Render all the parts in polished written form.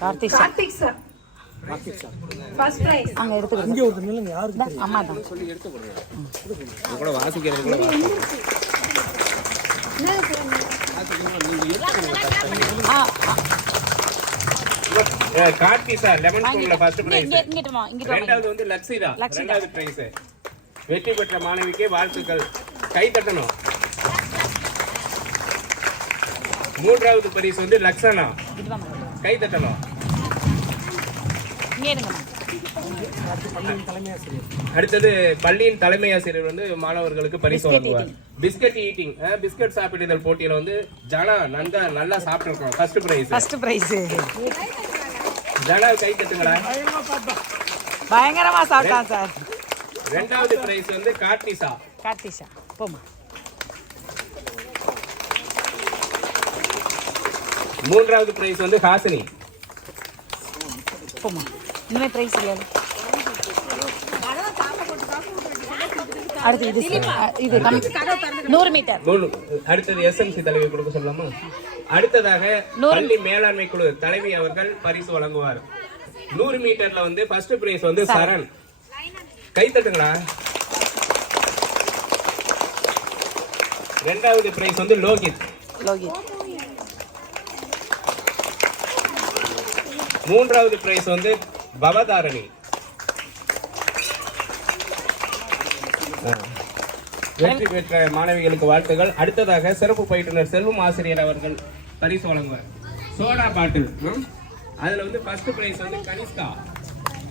Karthik sir first prize அங்க எடுத்துக்கங்க. இங்க ஒரு நில்லுங்க. யாருக்கு தெரியும்? அம்மா தான் சொல்லி எடுத்து போடுங்க. இது கூட வாசிக்கிறது கூட கார்த்தி சார் லெமன் ஸ்பூன்ல ஃபர்ஸ்ட் பிரைஸ். இரண்டாவது வந்து லக்ஷிதா இரண்டாவது பிரைஸ். வெற்றி பெற்ற மாணவிக்கு வாழ்த்துக்கள். கை தட்டணும். மூன்றாவது பரிசு வந்து லக்ஷனா. கை தட்டணும். அடுத்தது பள்ளியின் தலைமை ஆசிரியர் வந்து மாணவர்களுக்கு பரிசு வழங்குவார். பிஸ்கட் ஈட்டிங் பிஸ்கட் சாப்பிடுதல் போட்டியில வந்து ஜனா நல்லா சாப்பிட்டுருக்கோம். ஃபர்ஸ்ட் பிரைஸ் ஜனா கை தட்டுங்களா. பயங்கரமா சாப்பிட்டான் சார். இரண்டாவது பிரைஸ் வந்து கார்த்திஷா போமா. மூன்றாவது பிரைஸ் வந்து ஹாசினி போமா. இன்னுமே பிரைஸ் இல்ல. அடுத்து இது 100 மீட்டர். அடுத்தது எஸ்எம்சி தலைவி கொடுக்க சொல்லலாமா? அடுத்ததாக பள்ளி மேலாண்மை குழு தலைவி அவர்கள் பரிசு வழங்குவார். 100 மீட்டர்ல வந்து ஃபர்ஸ்ட் பிரைஸ் வந்து சரண். கை தட்டுங்களா. இரண்டாவது பிரைஸ் வந்து லோகித். மூன்றாவது பிரைஸ் வந்து பவதாரணி. வெற்றி பெற்ற மாணவிகளுக்கு வாழ்த்துக்கள். அடுத்ததாக சிறப்பு பயிற்றுனர் செல்வம் ஆசிரியர் அவர்கள் பரிசு வழங்குவார். சோடா பாட்டில் அதுல வந்து ஃபர்ஸ்ட் பிரைஸ் வந்து கனிஷ்கா.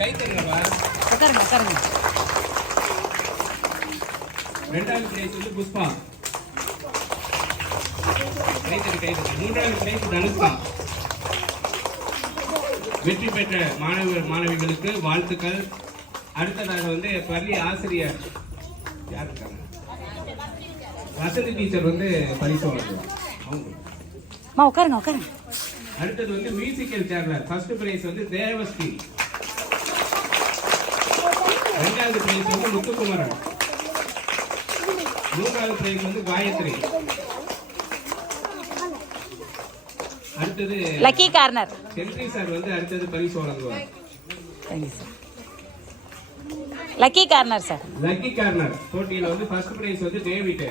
கை தட்டுங்களா. இரண்டாவது பிரைஸ் வந்து புஷ்பா. கை தட்டு. மூன்றாவது பிரைஸ் தனுஷ்கா. வெற்றி பெற்ற மாணவிகளுக்கு வாழ்த்துக்கள். அடுத்ததாக வந்து பள்ளி ஆசிரியர் யார் இருக்காங்க? வசதி டீச்சர் வந்து பரிசு வழங்குவாங்க. அடுத்தது வந்து மியூசிக்கல் சேர்ல ஃபர்ஸ்ட் பிரைஸ் வந்து தேவஸ்ரீ. இரண்டாவது பிரைஸ் வந்து முத்துக்குமரன். மூன்றாவது பிரைஸ் வந்து காயத்ரி. அடுத்தது லக்கி கார்னர் சென்ட்ரி சார் வந்து அடுத்தது பரிசு வழங்குவார். Lucky corner sir. Lucky corner போட்டியில வந்து ஃபர்ஸ்ட் பிரைஸ் வந்து டேவிட்.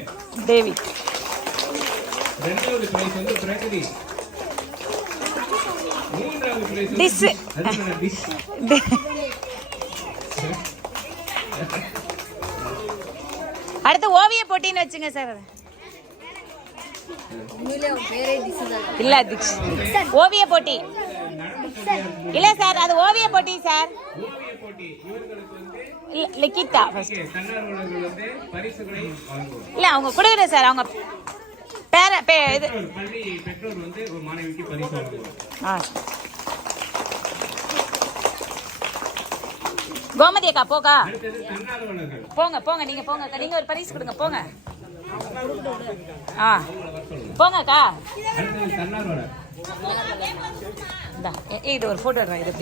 இரண்டாவது பிரைஸ் வந்து பிரகதி. மூன்றாவது பிரைஸ் டிஷ். அடுத்து ஓவிய போட்டின்னு வச்சுங்க சார். இல்ல ஓவிய போட்டி இல்ல சார், அது ஓவிய போட்டி சார். லிகிதா இல்ல அவங்க கொடுக்குற சார். அவங்க இது பெற்றோர் வந்து ஒரு மாணவிக்கு பரிசு வழங்குவார். கோமதி அக்கா போங்க நீங்க போங்க. நீங்க ஒரு பரிசு கொடுங்க போங்க. போங்கக்கா. இது ஒரு போட்டோ. இது